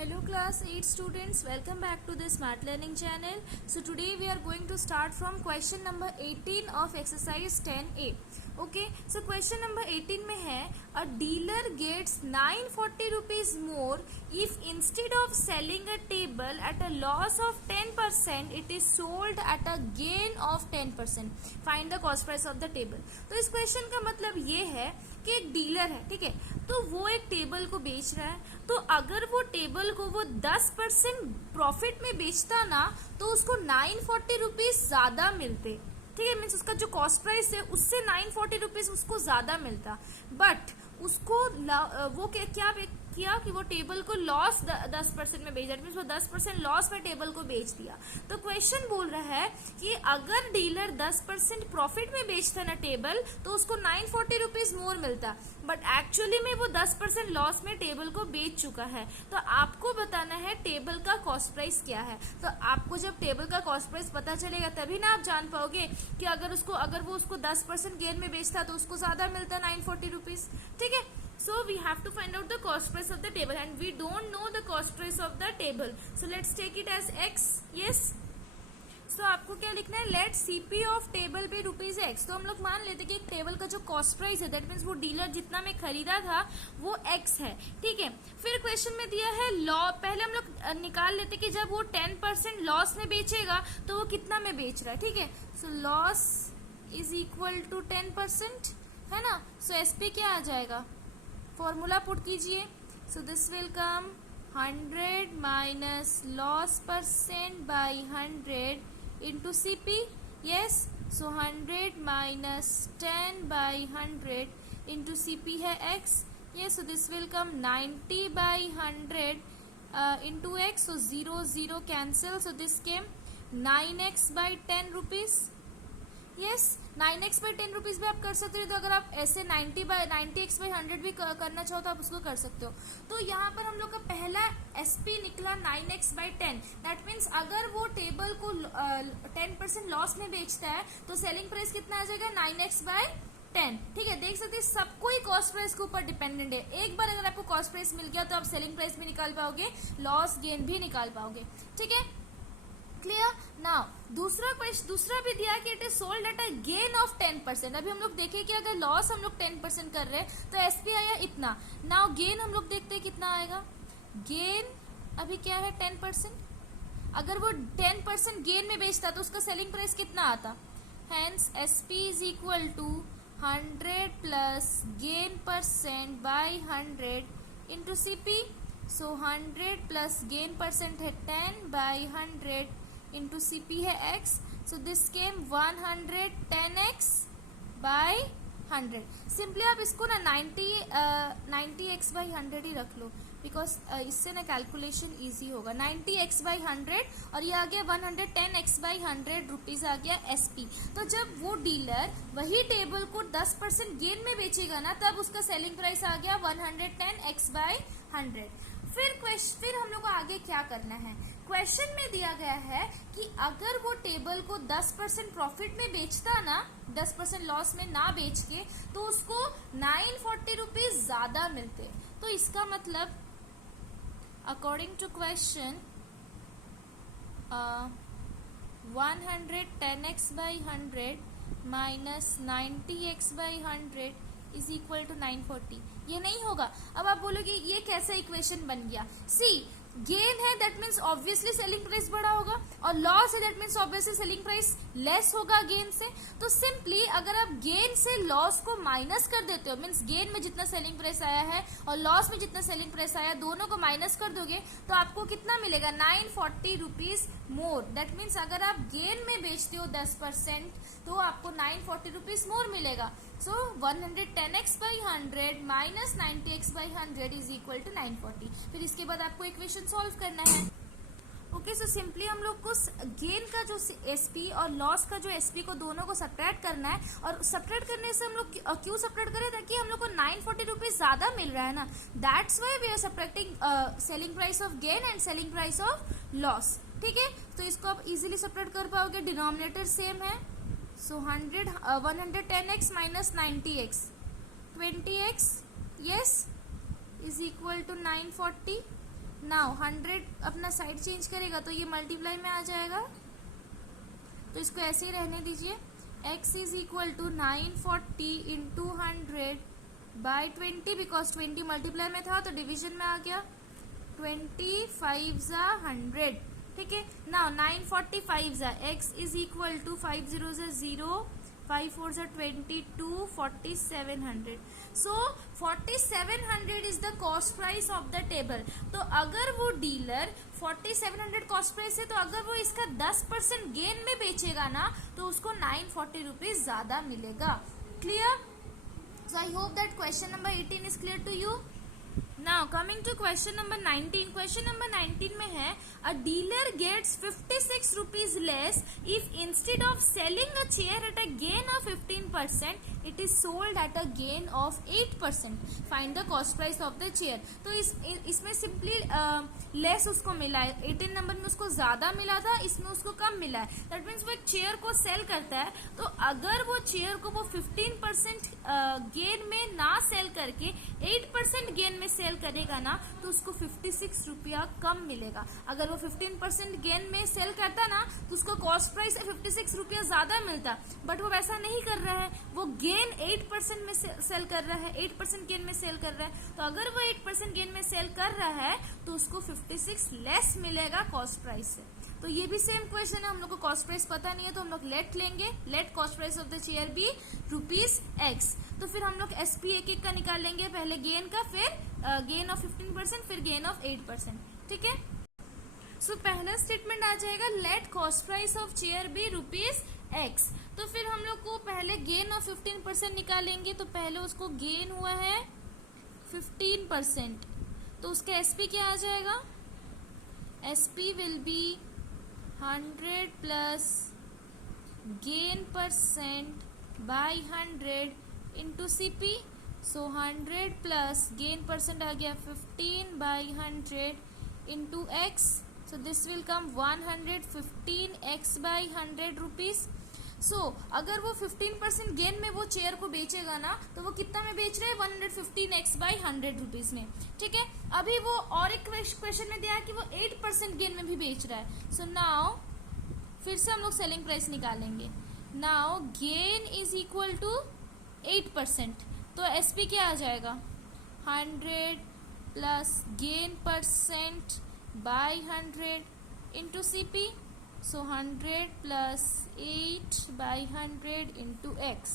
Hello class 8 students, welcome back to the Smart Learning channel. So today we are going to start from question number 18 of exercise 10A. Okay, so question number 18 में है a dealer gets 940 rupees more if instead of selling a table at a loss of 10% it is sold at a gain of 10%. Find the cost price of the table. तो इस question का मतलब ये है कि एक डीलर है, ठीक है, तो वो एक टेबल को बेच रहा है, तो अगर वो टेबल को वो 10% प्रॉफिट में बेचता ना तो उसको 940 रुपीज ज्यादा मिलते, ठीक है, मीन्स उसका जो कॉस्ट प्राइस है उससे 940 रुपीज उसको ज्यादा मिलता, बट उसको वो क्या किया कि वो टेबल को लॉस 10% में बेच दिया, मीन्स वो 10% लॉस में टेबल को बेच दिया। तो क्वेश्चन बोल रहा है कि अगर डीलर 10% प्रॉफिट में बेचता ना टेबल तो उसको 940 रुपीज मोर मिलता, बट एक्चुअली में वो 10% लॉस में टेबल को बेच चुका है। तो आपको बताना है टेबल का कॉस्ट प्राइस क्या है। तो आपको जब टेबल का कॉस्ट प्राइस पता चलेगा तभी ना आप जान पाओगे कि अगर वो उसको 10% गेन में बेचता तो उसको ज्यादा मिलता 940 रुपीज, ठीक है। So we have to find out the cost price of the table and we don't know the cost price of the table. So let's take it as x. Yes. So आपको क्या लिखना है, let CP of table पे rupees x. तो हम लोग मान लेते कि एक टेबल का जो कॉस्ट प्राइस है दैट मीन्स वो डीलर जितना में खरीदा था वो एक्स है, ठीक है। फिर क्वेश्चन में दिया है लॉ, पहले हम लोग निकाल लेते कि जब वो 10% लॉस में बेचेगा तो वो कितना में बेच रहा है, ठीक है। So loss is equal to 10%, है ना। सो एसपी क्या आ जाएगा, फॉर्मूला पुट कीजिए। So this will come 100 minus loss percent by 100 into CP. Yes, so 100 minus 10 by 100 into CP है x. Yes, so this will come 90 by 100 into x. So 0 0 cancel, so this came 9x by 10 rupees. Yes, 9x by 10 rupees भी आप कर सकते हो। तो अगर आप ऐसे 90x बाई 100 भी करना चाहो तो आप उसको कर सकते हो। तो यहाँ पर हम लोग का पहला एसपी निकला 9x बाई 10। दैट मीन्स अगर वो टेबल को 10% लॉस में बेचता है तो सेलिंग प्राइस कितना आ जाएगा 9x बाई 10, ठीक है। देख सकते हैं सबको ही कॉस्ट प्राइस के ऊपर डिपेंडेंट है। एक बार अगर आपको कॉस्ट प्राइस मिल गया तो आप सेलिंग प्राइस भी निकाल पाओगे, लॉस गेन भी निकाल पाओगे, ठीक है। क्लियर। नाउ दूसरा भी दिया कि it is sold at a gain of 10%। अभी हम लोग देखें कि अगर लॉस हम लोग 10% कर रहे हैं तो एसपी आया इतना। नाउ गेन हम लोग देखते हैं कितना आएगा। गेन अभी क्या है 10%। अगर वो 10% गेन में बेचता तो उसका सेलिंग प्राइस कितना आता। Hence SP is equal to 100 plus gain percent by 100 into CP. So 100 plus gain percent है 10 बाई 100 इंटू सीपी है x। So this came 110x by 100। Simply आप इसको ना 90x बाई 100 ही रख लो, बिकॉज इससे ना कैलकुलेशन इजी होगा। 90x बाई 100 और ये आ गया 110x बाई 100 रुपीज आ गया एसपी। तो जब वो डीलर वही टेबल को 10% गेन में बेचेगा ना तब उसका सेलिंग प्राइस आ गया 110x बाई 100। फिर हम लोग को आगे क्या करना है, क्वेश्चन में दिया गया है कि अगर वो टेबल को 10% प्रॉफिट में बेचता ना, 10% लॉस में ना बेच के, तो उसको 940 रुपीज ज्यादा मिलते। तो इसका मतलब according to question 110x by 100 minus 90x by 100 is equal to 940। ये नहीं होगा। अब आप बोलोगे ये कैसा इक्वेशन बन गया। सी, गेन है that means obviously selling price बड़ा होगा, और लॉस है that means obviously selling price less होगा गेन से। तो सिंपली अगर आप गेन से लॉस को माइनस कर देते हो, मीन्स गेन में जितना सेलिंग प्राइस आया है और लॉस में जितना सेलिंग प्राइस आया दोनों को माइनस कर दोगे तो आपको कितना मिलेगा 940 रुपीज मोर। दैट मीन्स अगर आप गेन में बेचते हो 10% तो आपको 940 रुपीज मोर मिलेगा। So 110x by 100 minus 90x by 100 is equal to 940। फिर इसके बाद आपको इक्वेशन सॉल्व करना है। ओके, सो सिंपली हम लोग को गेन का जो एसपी और लॉस का जो एसपी को दोनों को सब्ट्रैक्ट करना है, और सब्ट्रैक्ट करने से हम लोग क्यों सब्ट्रैक्ट करें, ताकि हम लोग को 940 रुपीज ज्यादा मिल रहा है ना, that's why we are subtracting selling price of gain and selling price of loss, ठीक है। तो इसको आप इजीली सब्ट्रैक्ट कर पाओगे, डिनोमिनेटर सेम है। So 110x minus 90x 20x, yes, is equal to 940। Now 100 अपना साइड चेंज करेगा तो ये मल्टीप्लाई में आ जाएगा, तो इसको ऐसे ही रहने दीजिए। x is equal to 940 into 100 by 20, because 20 multiply में था तो डिवीजन में आ गया। 25 ज़ा 100, ठीक है। नाउ 945 ज़ा x इज इक्वल टू 50 ज़ा 0, 5 4 ज़ा 22, 4700। सो 4700 is the cost price of the table. तो अगर वो डीलर 4700 कॉस्ट प्राइस है, तो अगर वो इसका 10% गेन में बेचेगा ना, तो उसको 940 रुपीज ज्यादा मिलेगा। Clear? So I hope that question number 18 is clear to you. Now coming to question number 19। Question number 19 में है a dealer gets 56 rupees less if instead of selling a chair at a gain of 15% it is sold at a gain of 8%। Find the cost price of the chair. तो इसमें simply less उसको मिला है, 18 number में उसको ज्यादा मिला था, इसमें उसको कम मिला है। दैट मीन्स वो एक चेयर को सेल करता है, तो अगर वो चेयर को वो 15% गेन में ना सेल करके 8% गेन में सेल करेगा ना, तो उसको 56 रुपया कम मिलेगा। अगर वो 15% गेन में सेल करता ना, तो उसको कॉस्ट प्राइस 56 रुपया ज्यादा मिलता, बट वो वैसा नहीं कर रहा है, वो गेन 8% में सेल कर रहा है, 8% गेन में सेल कर रहा है। तो अगर वो 8% गेन में सेल कर रहा है, तो उसको 56 लेस मिलेगा कॉस्ट प्राइस से। तो ये भी सेम क्वेश्चन है, हम लोग को कॉस्ट प्राइस पता नहीं है, तो हम लोग लेट लेंगे। Let cost price of the chair be ₹x। तो फिर हम लोग SP एक का निकाल लेंगे, पहले गेन का, फिर गेन ऑफ 15%, फिर गेन ऑफ 8%, ठीक है। सो पहला स्टेटमेंट आ जाएगा let cost price of chair be ₹x। तो फिर हम लोग को पहले गेन ऑफ 15% निकालेंगे, तो पहले उसको गेन हुआ है 15%, तो उसका SP क्या आ जाएगा? SP will be 100 plus gain percent by 100 into CP। So 100 plus gain percent आ गया 15 by 100 into x। So this will come 115x by 100 rupees. So अगर वो 15% गेन में वो चेयर को बेचेगा ना, तो वो कितना में बेच रहे हैं? 115x बाई 100 रुपीज में, ठीक है। अभी वो और एक क्वेश्चन में दिया है कि वो 8% गेन में भी बेच रहा है। सो नाउ फिर से हम लोग सेलिंग प्राइस निकालेंगे। Now gain is equal to 8%, तो SP क्या आ जाएगा? 100 plus gain percent by 100 into CP। So 100 plus 8 by 100 into x.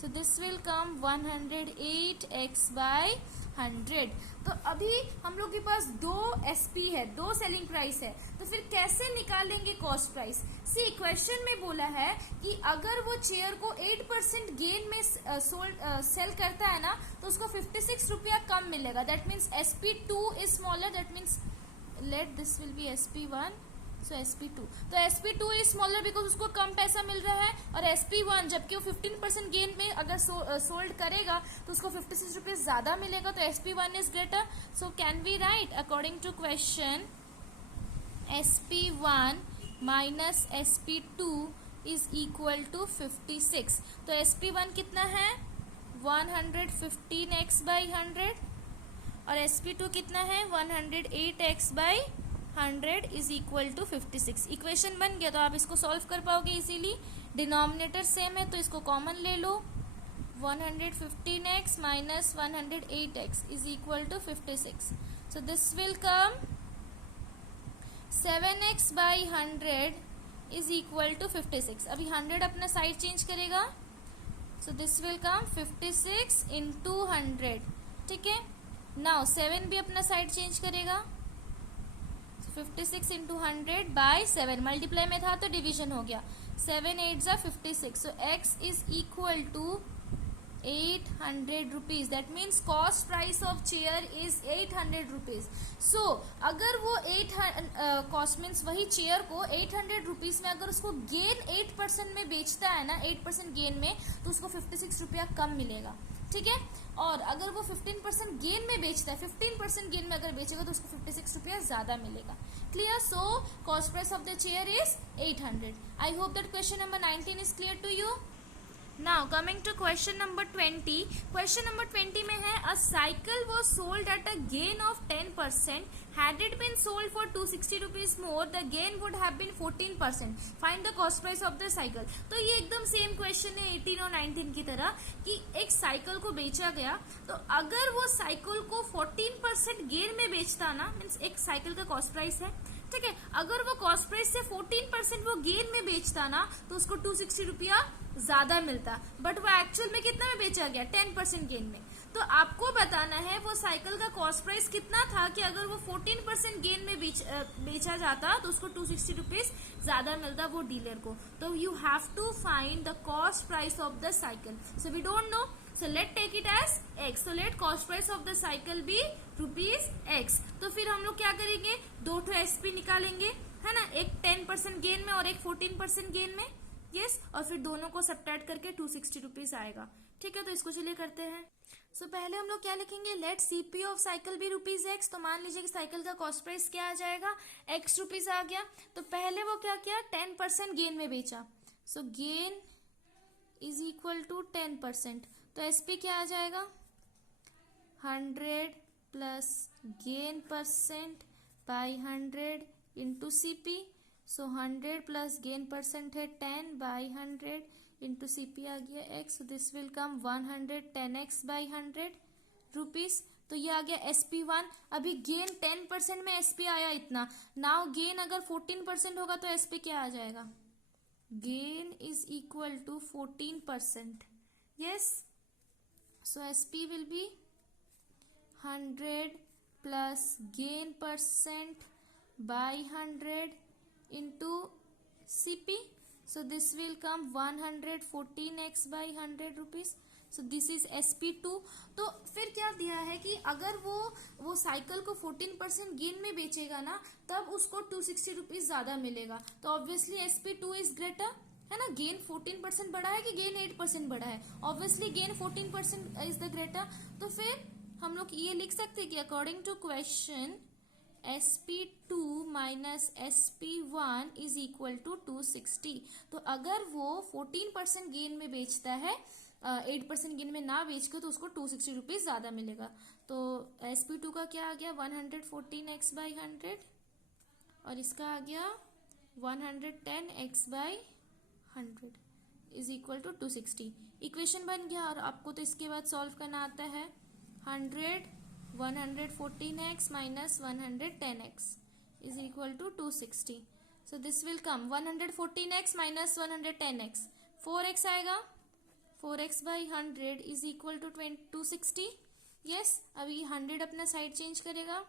So this will come 108x by 100. तो अभी हम लोग के पास 2 SP है, 2 सेलिंग प्राइस है, तो फिर कैसे निकालेंगे कॉस्ट प्राइस? सी क्वेश्चन में बोला है कि अगर वो चेयर को 8% गेन में सेल करता है ना, तो उसको 56 रुपया कम मिलेगा। That means SP2 is smaller, that means let this will be SP1। So SP2, तो SP2 इज स्मॉलर बिकॉज उसको कम पैसा मिल रहा है, और SP1 जबकि वो 15% गेन में अगर सोल्ड करेगा तो उसको 56 रुपीज ज्यादा मिलेगा, तो SP1 is greater. So can we write according to question SP1 minus SP2 is equal to 56। तो SP1 कितना है? 115x बाई 100, और SP2 कितना है? 108x by 100 is equal to 56। Equation बन गया, तो आप इसको सॉल्व कर पाओगे इजीली। डिनोमिनेटर सेम है तो इसको कॉमन ले लो। 115x minus 108x is equal to 56। So this will come 7x by 100 is equal to 56। अभी 100 अपना साइड चेंज करेगा, so this will come 56 into 100, ठीक है। नाउ 7 भी अपना साइड चेंज करेगा, 56 इंटू 100 बाई 7, मल्टीप्लाई में था तो डिवीजन हो गया। 7 8 ज़ा 56। So x is equal to 800 rupees. That means cost price of chair is 800 rupees. So अगर वो 8 कॉस्ट मीन्स वही चेयर को 800 रुपीज में अगर उसको गेन 8% में बेचता है ना, 8% गेन में, तो उसको 56 रुपया कम मिलेगा, ठीक है। और अगर वो 15% गेन में बेचता है, 15% गेन में अगर बेचेगा तो उसको 56 रुपया ज्यादा मिलेगा। Clear? So cost price of the chair is 800। I hope that question number 19 is clear to you. Now coming to question number 20. Question number 20 में है a cycle was sold at a gain of 10%. Had it been sold for 260 rupees more, the gain would have been 14%. Find the cost price of the cycle. तो ये एकदम same question है 18 और 19 की तरह कि एक साइकिल को बेचा गया, तो अगर वो साइकिल को 14% गेन में बेचता ना, मीन्स एक साइकिल का कॉस्ट प्राइस है, ठीक है, अगर वो कॉस्ट प्राइस से 14% वो गेन में बेचता ना तो उसको 260 रुपया ज्यादा मिलता, बट वो एक्चुअल में कितना में बेचा गया, 10% गेन में. तो आपको बताना है वो साइकिल का कॉस्ट प्राइस कितना था कि अगर वो 14% गेन में बेचा जाता तो उसको 260 रुपीज ज्यादा मिलता वो डीलर को. तो you have to find the cost price of the cycle. So we don't know, so let take it as x. so let cost price of the cycle be rupees x. तो फिर हम लोग क्या करेंगे, दो ठो एसपी निकालेंगे, है ना, एक 10% गेन में और एक 14% गेन में. यस, और फिर दोनों को सब्ट्रैक्ट करके 260 रुपीज आएगा. ठीक है, तो इसको चलिए करते हैं. सो पहले हम लोग क्या लिखेंगे, लेट सीपी ऑफ साइकिल भी रुपीज एक्स. तो मान लीजिए कि साइकिल का कॉस्ट प्राइस क्या आ जाएगा, एक्स रुपीज आ गया. तो पहले वो क्या किया, 10% गेन में बेचा. सो गेन इज इक्वल टू 10%. तो एसपी क्या आ जाएगा, 100 plus gain percent by 100 into CP. So 100 plus gain percent है 10 बाई 100 इंटू सीपी आ गया x. This will come 110x by 100 rupees. तो ये आ गया SP1. अभी गेन 10% में SP आया इतना. नाउ गेन अगर 14% होगा तो SP क्या आ जाएगा, gain is equal to 14%. Yes, so SP will be 100 plus gain percent by 100 into CP. So this will come 114x by 100 rupees. So this is SP2. तो फिर क्या दिया है कि अगर वो साइकिल को 14% गेन में बेचेगा ना तब उसको 260 रुपीज ज्यादा मिलेगा. तो ऑब्वियसली SP2 इज ग्रेटर, है ना. गेन 14% बढ़ा है कि गेन 8% बढ़ा है, obviously gain 14% is the greater. तो फिर हम लोग ये लिख सकते हैं कि according to question SP2 minus SP1 is equal to 260. तो अगर वो 14% गेन में बेचता है, 8% गेन में ना बेच के, तो उसको 260 रुपीज ज्यादा मिलेगा. तो SP2 का क्या आ गया, 114x बाई 100 और इसका आ गया 110x by 100 is equal to 260. Equation बन गया. और आपको तो इसके बाद सॉल्व करना आता है. 114x minus 110x is equal to 260. So this will come 114x minus 110x, 4x आएगा. 4x by 100 is equal to 260. Yes, अभी 100 अपना साइड चेंज करेगा.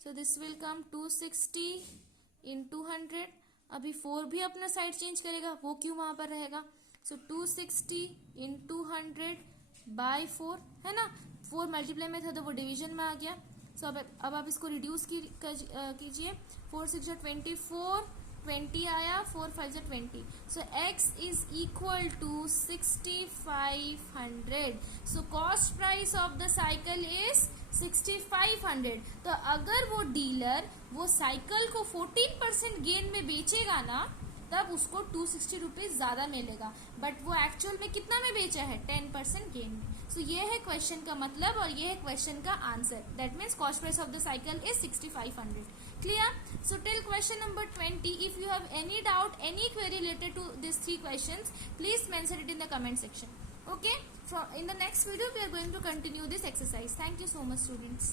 So this will come 260 into 100. अभी 4 भी अपना साइड चेंज करेगा, वो क्यों वहां पर रहेगा. सो 260 इंटू 100 बाई 4, है ना. 4 मल्टीप्लाई में था तो वो डिवीजन में आ गया. सो अब आप इसको रिड्यूस कीजिए. 4 6 24, 20 आया, 4 5 20. So x is equal to 6500. So cost price of the cycle is 6500. तो अगर वो डीलर वो साइकिल को 14% गेन में बेचेगा ना तब उसको 260 रुपीज ज्यादा मिलेगा, बट वो एक्चुअल में कितना में बेचा है, 10% गेन में. सो ये है क्वेश्चन का मतलब और ये है क्वेश्चन का answer. That means cost price of the cycle is 6500. Clear. So till question number 20, if you have any doubt, any query related to this 3 questions, please mention it in the comment section. Okay, in the next video we are going to continue this exercise. Thank you so much, students.